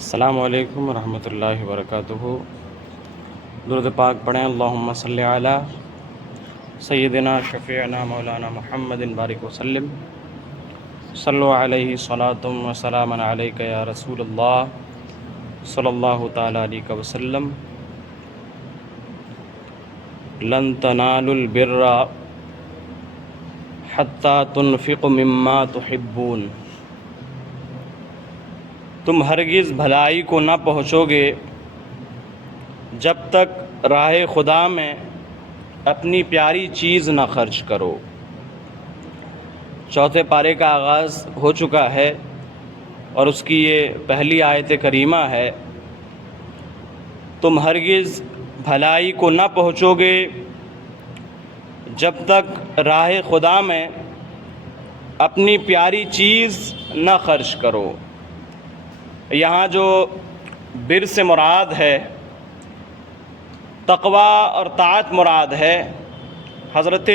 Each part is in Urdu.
السلام علیکم ورحمۃ اللہ وبرکاتہ۔ درود پاک پڑھیں، اللہم صلی علی سیدنا شفیعنا مولانا محمد بارک وسلم، صلو علیہ صلاۃ و سلام علیک یا رسول اللہ صلی اللہ تعالی علیہ وسلم۔ لن تنالوا البر حتی تنفقوا مما تحبون، تم ہرگز بھلائی کو نہ پہنچو گے جب تک راہ خدا میں اپنی پیاری چیز نہ خرچ کرو۔ چوتھے پارے کا آغاز ہو چکا ہے اور اس کی یہ پہلی آیت کریمہ ہے، تم ہرگز بھلائی کو نہ پہنچو گے جب تک راہ خدا میں اپنی پیاری چیز نہ خرچ کرو۔ یہاں جو بر سے مراد ہے، تقوی اور طاعت مراد ہے۔ حضرت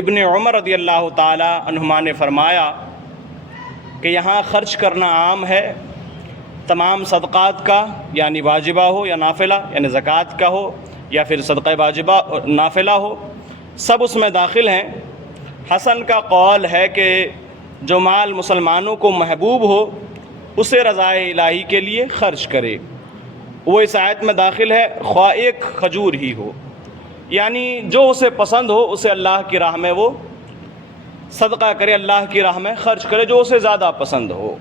ابن عمر رضی اللہ تعالی عنہما نے فرمایا کہ یہاں خرچ کرنا عام ہے، تمام صدقات کا، یعنی واجبہ ہو یا نافلہ، یعنی زکوٰۃ کا ہو یا پھر صدقہ واجبہ اور نافلہ ہو، سب اس میں داخل ہیں۔ حسن کا قول ہے کہ جو مال مسلمانوں کو محبوب ہو اسے رضائے الہی کے لیے خرچ کرے، وہ اس آیت میں داخل ہے، خواہ ایک کھجور ہی ہو، یعنی جو اسے پسند ہو اسے اللہ کی راہ میں وہ صدقہ کرے، اللہ کی راہ میں خرچ کرے جو اسے زیادہ پسند ہو۔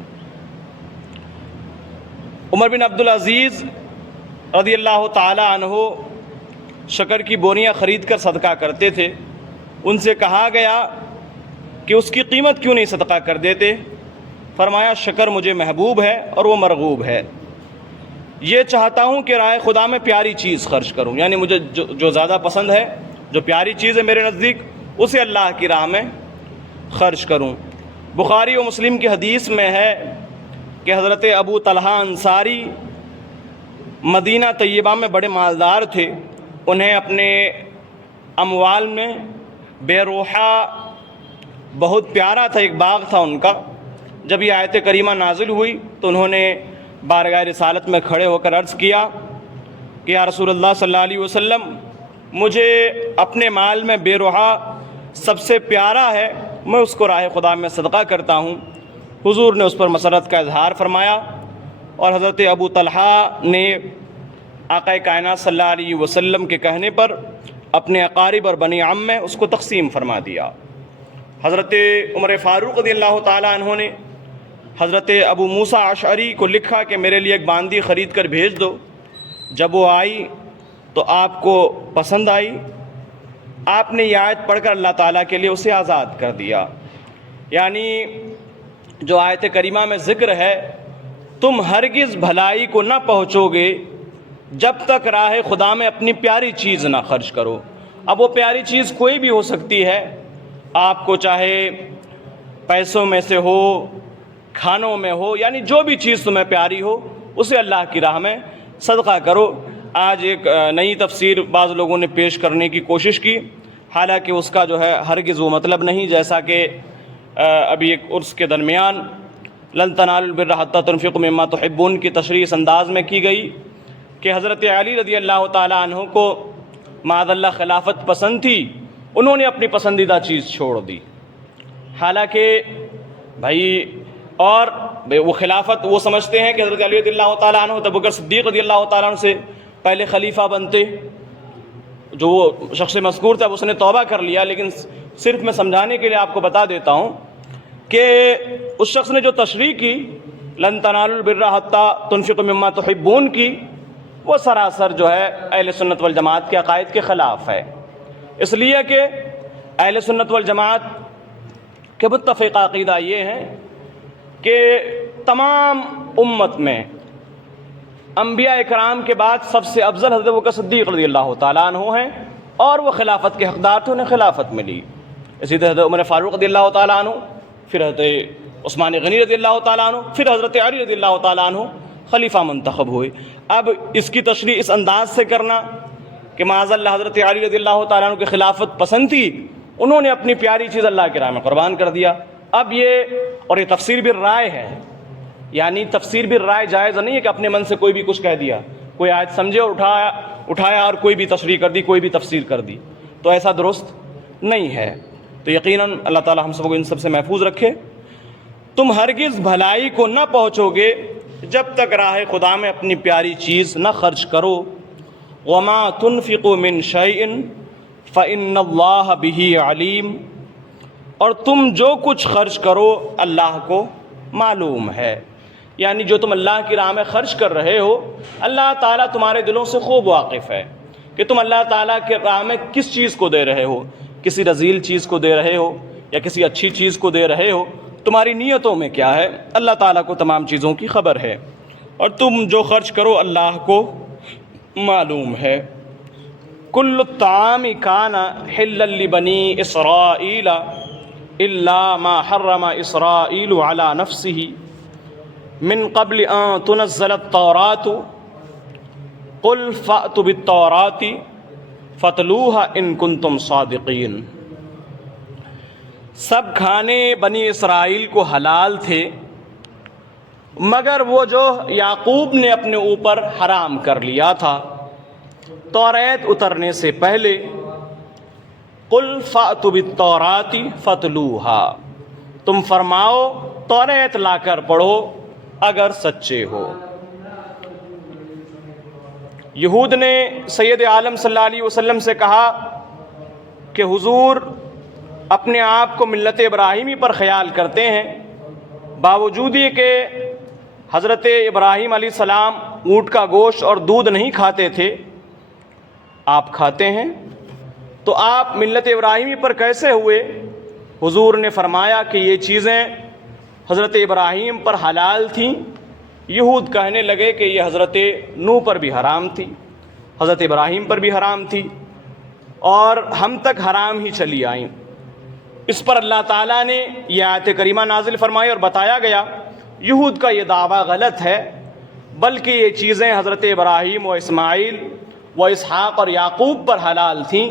عمر بن عبدالعزیز رضی اللہ تعالی عنہ شکر کی بونیاں خرید کر صدقہ کرتے تھے۔ ان سے کہا گیا کہ اس کی قیمت کیوں نہیں صدقہ کر دیتے؟ فرمایا شکر مجھے محبوب ہے اور وہ مرغوب ہے، یہ چاہتا ہوں کہ راہ خدا میں پیاری چیز خرچ کروں، یعنی مجھے جو زیادہ پسند ہے، جو پیاری چیز ہے میرے نزدیک، اسے اللہ کی راہ میں خرچ کروں۔ بخاری و مسلم کی حدیث میں ہے کہ حضرت ابو طلحہ انصاری مدینہ طیبہ میں بڑے مالدار تھے، انہیں اپنے اموال میں بے روحہ بہت پیارا تھا، ایک باغ تھا ان کا۔ جب یہ آیت کریمہ نازل ہوئی تو انہوں نے بارگاہ رسالت میں کھڑے ہو کر عرض کیا کہ یا رسول اللہ صلی اللہ علیہ وسلم، مجھے اپنے مال میں بے روحہ سب سے پیارا ہے، میں اس کو راہ خدا میں صدقہ کرتا ہوں۔ حضور نے اس پر مسرت کا اظہار فرمایا اور حضرت ابو طلحہ نے آقا کائنات صلی اللہ علیہ وسلم کے کہنے پر اپنے اقارب اور بنی عم میں اس کو تقسیم فرما دیا۔ حضرت عمر فاروق رضی اللہ تعالیٰ عنہ نے حضرت ابو موسیٰ اشعری کو لکھا کہ میرے لیے ایک باندی خرید کر بھیج دو۔ جب وہ آئی تو آپ کو پسند آئی، آپ نے یہ آیت پڑھ کر اللہ تعالیٰ کے لیے اسے آزاد کر دیا۔ یعنی جو آیت کریمہ میں ذکر ہے، تم ہرگز بھلائی کو نہ پہنچو گے جب تک راہ خدا میں اپنی پیاری چیز نہ خرچ کرو۔ اب وہ پیاری چیز کوئی بھی ہو سکتی ہے، آپ کو چاہے پیسوں میں سے ہو، کھانوں میں ہو، یعنی جو بھی چیز تمہیں پیاری ہو اسے اللہ کی راہ میں صدقہ کرو۔ آج ایک نئی تفسیر بعض لوگوں نے پیش کرنے کی کوشش کی، حالانکہ اس کا جو ہے ہرگز وہ مطلب نہیں، جیسا کہ ابھی ایک عرس کے درمیان لن تنالوا البر حتی تنفقوا مما تحبون کی تشریح اس انداز میں کی گئی کہ حضرت علی رضی اللہ تعالیٰ عنہ کو معاذ اللہ خلافت پسند تھی، انہوں نے اپنی پسندیدہ چیز چھوڑ دی، حالانکہ بھائی اور وہ خلافت وہ سمجھتے ہیں کہ حضرت علی رضی اللہ تعالیٰ عنہ ابوبکر صدیق رضی اللہ تعالیٰ عنہ سے پہلے خلیفہ بنتے، جو وہ شخص مذکور تھا اس نے توبہ کر لیا، لیکن صرف میں سمجھانے کے لیے آپ کو بتا دیتا ہوں کہ اس شخص نے جو تشریح کی لن تنالوا البر حتی تنفقوا مما تحبون کی، وہ سراسر جو ہے اہل سنت والجماعت کے عقائد کے خلاف ہے، اس لیے کہ اہل سنت والجماعت کے متفق عقیدہ یہ ہے کہ تمام امت میں انبیاء اکرام کے بعد سب سے افضل حضرت ابوبکر صدیق رضی اللہ تعالیٰ عنہ ہیں، اور وہ خلافت کے حقدار تھے، انہیں خلافت ملی۔ اسی طرح حضرت عمر فاروق رضی اللہ تعالیٰ عنہ، پھر حضرت عثمان غنی رضی اللہ تعالیٰ عنہ، پھر حضرت علی رضی اللہ تعالیٰ عنہ خلیفہ منتخب ہوئے۔ اب اس کی تشریح اس انداز سے کرنا کہ معاذ اللہ حضرت علی رضی اللہ تعالیٰ عنہ کی خلافت پسند تھی، انہوں نے اپنی پیاری چیز اللہ کی راہ میں قربان کر دیا۔ اب یہ اور یہ تفسیر بھی رائے ہے، یعنی تفسیر بھی رائے جائز نہیں ہے کہ اپنے من سے کوئی بھی کچھ کہہ دیا، کوئی آیت سمجھے اور اٹھایا اور کوئی بھی تشریح کر دی، کوئی بھی تفسیر کر دی، تو ایسا درست نہیں ہے۔ تو یقیناً اللہ تعالی ہم سب کو ان سب سے محفوظ رکھے۔ تم ہرگز بھلائی کو نہ پہنچو گے جب تک راہ خدا میں اپنی پیاری چیز نہ خرچ کرو۔ وما تنفقوا من شیء فإن اللہ بہ علیم، اور تم جو کچھ خرچ کرو اللہ کو معلوم ہے، یعنی جو تم اللہ کی راہ میں خرچ کر رہے ہو اللہ تعالیٰ تمہارے دلوں سے خوب واقف ہے کہ تم اللہ تعالیٰ کے راہ میں کس چیز کو دے رہے ہو، کسی رذیل چیز کو دے رہے ہو یا کسی اچھی چیز کو دے رہے ہو، تمہاری نیتوں میں کیا ہے، اللہ تعالیٰ کو تمام چیزوں کی خبر ہے، اور تم جو خرچ کرو اللہ کو معلوم ہے۔ کل الطعام کان حلا لبنی اسرائیل الا ما حرم اسرائیل علی نفسہ من قبل ان تنزل التوراۃ قل فأتوا بالتوراۃ فاتلوها ان کنتم صادقین۔ سب کھانے بنی اسرائیل کو حلال تھے مگر وہ جو یعقوب نے اپنے اوپر حرام کر لیا تھا توریت اترنے سے پہلے۔ قل فأتوا بالتوراۃ فاتلوها، تم فرماؤ توریت لا کر پڑھو اگر سچے ہو۔ یہود نے سید عالم صلی اللہ علیہ وسلم سے کہا کہ حضور اپنے آپ کو ملت ابراہیمی پر خیال کرتے ہیں، باوجود یہ کہ حضرت ابراہیم علیہ السلام اونٹ کا گوشت اور دودھ نہیں کھاتے تھے، آپ کھاتے ہیں، تو آپ ملت ابراہیمی پر کیسے ہوئے؟ حضور نے فرمایا کہ یہ چیزیں حضرت ابراہیم پر حلال تھیں، یہود کہنے لگے کہ یہ حضرت نوح پر بھی حرام تھی، حضرت ابراہیم پر بھی حرام تھی اور ہم تک حرام ہی چلی آئیں۔ اس پر اللہ تعالیٰ نے یہ آیت کریمہ نازل فرمائی اور بتایا گیا یہود کا یہ دعویٰ غلط ہے، بلکہ یہ چیزیں حضرت ابراہیم و اسماعیل و اسحاق اور یعقوب پر حلال تھیں،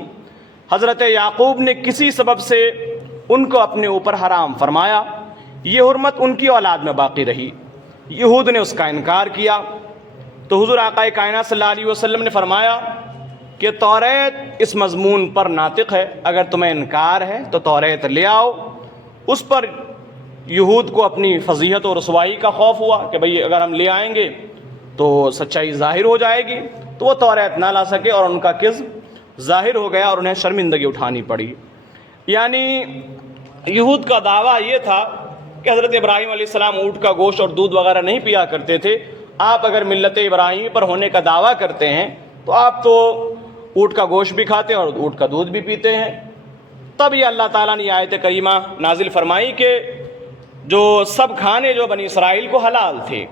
حضرت یعقوب نے کسی سبب سے ان کو اپنے اوپر حرام فرمایا، یہ حرمت ان کی اولاد میں باقی رہی، یہود نے اس کا انکار کیا۔ تو حضور آقا کائنات صلی اللہ علیہ وسلم نے فرمایا کہ توریت اس مضمون پر ناطق ہے، اگر تمہیں انکار ہے تو توریت لے آؤ۔ اس پر یہود کو اپنی فضیحت و رسوائی کا خوف ہوا کہ بھئی اگر ہم لے آئیں گے تو سچائی ظاہر ہو جائے گی، تو وہ توریت نہ لا سکے اور ان کا کذب ظاہر ہو گیا اور انہیں شرمندگی اٹھانی پڑی۔ یعنی یہود کا دعویٰ یہ تھا کہ حضرت ابراہیم علیہ السلام اونٹ کا گوشت اور دودھ وغیرہ نہیں پیا کرتے تھے، آپ اگر ملت ابراہیمی پر ہونے کا دعویٰ کرتے ہیں تو آپ تو اونٹ کا گوشت بھی کھاتے ہیں اور اونٹ کا دودھ بھی پیتے ہیں۔ تب یہ اللہ تعالیٰ نے آیت کریمہ نازل فرمائی کہ جو سب کھانے جو بنی اسرائیل کو حلال تھے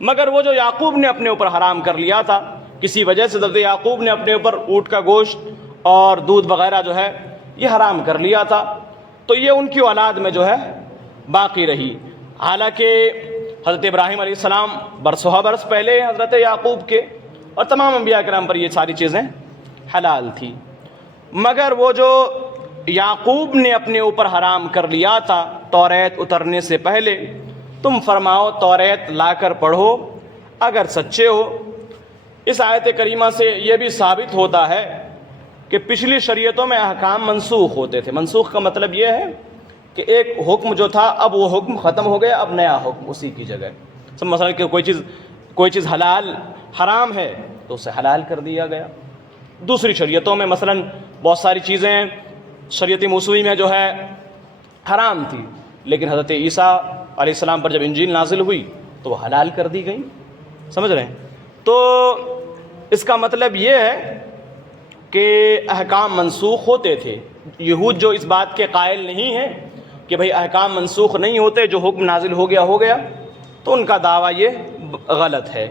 مگر وہ جو یعقوب نے اپنے اوپر حرام کر لیا تھا، کسی وجہ سے حضرت یعقوب نے اپنے اوپر اونٹ کا گوشت اور دودھ وغیرہ جو ہے یہ حرام کر لیا تھا، تو یہ ان کی اولاد میں جو ہے باقی رہی۔ حالانکہ حضرت ابراہیم علیہ السلام برسہ برس پہلے حضرت یعقوب کے اور تمام انبیاء کرام پر یہ ساری چیزیں حلال تھی، مگر وہ جو یعقوب نے اپنے اوپر حرام کر لیا تھا توریت اترنے سے پہلے، تم فرماؤ توریت لا کر پڑھو اگر سچے ہو۔ اس آیت کریمہ سے یہ بھی ثابت ہوتا ہے کہ پچھلی شریعتوں میں احکام منسوخ ہوتے تھے۔ منسوخ کا مطلب یہ ہے کہ ایک حکم جو تھا اب وہ حکم ختم ہو گیا، اب نیا حکم اسی کی جگہ۔ مثلا کہ کوئی چیز حلال حرام ہے تو اسے حلال کر دیا گیا۔ دوسری شریعتوں میں مثلا بہت ساری چیزیں شریعت موسوی میں جو ہے حرام تھی، لیکن حضرت عیسیٰ علیہ السلام پر جب انجیل نازل ہوئی تو وہ حلال کر دی گئیں۔ سمجھ رہے ہیں؟ تو اس کا مطلب یہ ہے کہ احکام منسوخ ہوتے تھے۔ یہود جو اس بات کے قائل نہیں ہیں کہ بھئی احکام منسوخ نہیں ہوتے، جو حکم نازل ہو گیا، تو ان کا دعویٰ یہ غلط ہے۔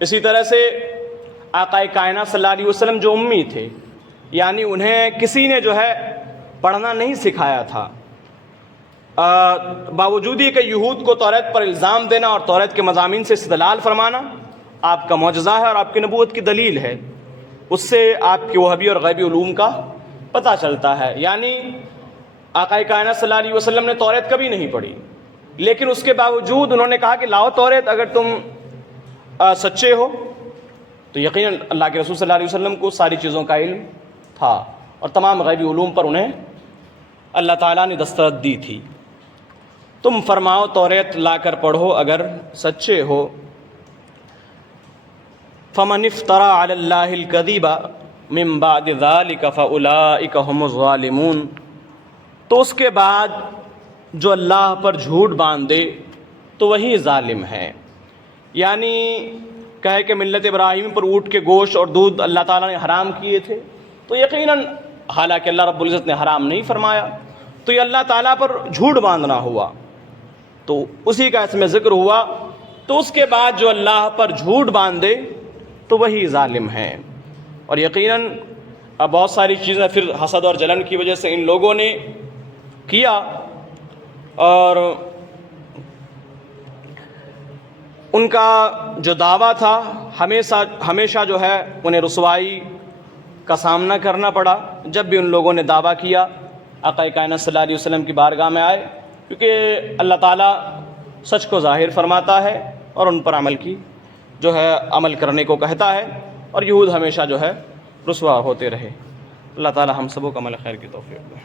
اسی طرح سے آقا کائنات صلی اللہ علیہ وسلم جو امی تھے، یعنی انہیں کسی نے جو ہے پڑھنا نہیں سکھایا تھا، باوجود یہ کہ یہود کو توریت پر الزام دینا اور توریت کے مضامین سے استدلال فرمانا آپ کا معجزہ ہے اور آپ کی نبوت کی دلیل ہے، اس سے آپ کی وہبی اور غیبی علوم کا پتہ چلتا ہے۔ یعنی آقا کائنات صلی اللہ علیہ وسلم نے توریت کبھی نہیں پڑھی، لیکن اس کے باوجود انہوں نے کہا کہ لاؤ توریت، اگر تم سچے ہو تو یقیناً اللہ کے رسول صلی اللہ علیہ وسلم کو ساری چیزوں کا علم تھا اور تمام غیبی علوم پر انہیں اللہ تعالیٰ نے دسترس دی تھی. تم فرماؤ توریت لا کر پڑھو اگر سچے ہو. فمن افترى على الله الكذب من بعد ذلك فاولئك هم الظالمون. تو اس کے بعد جو اللہ پر جھوٹ باندھے تو وہی ظالم ہے. یعنی کہے کہ ملت ابراہیم پر اونٹ کے گوشت اور دودھ اللہ تعالیٰ نے حرام کیے تھے، تو یقیناً حالانکہ اللہ رب العزت نے حرام نہیں فرمایا، تو یہ اللہ تعالیٰ پر جھوٹ باندھنا ہوا، تو اسی کا اس میں ذکر ہوا. تو اس کے بعد جو اللہ پر جھوٹ باندھے تو وہی ظالم ہیں. اور یقیناً اب بہت ساری چیزیں پھر حسد اور جلن کی وجہ سے ان لوگوں نے کیا، اور ان کا جو دعویٰ تھا ہمیشہ جو ہے انہیں رسوائی کا سامنا کرنا پڑا جب بھی ان لوگوں نے دعویٰ کیا آقا کائنات صلی اللہ علیہ وسلم کی بارگاہ میں آئے، کیونکہ اللہ تعالیٰ سچ کو ظاہر فرماتا ہے اور ان پر عمل کرنے کو کہتا ہے، اور یہود ہمیشہ جو ہے رسوا ہوتے رہے. اللہ تعالیٰ ہم سبوں کو عمل خیر کی توفیق دے.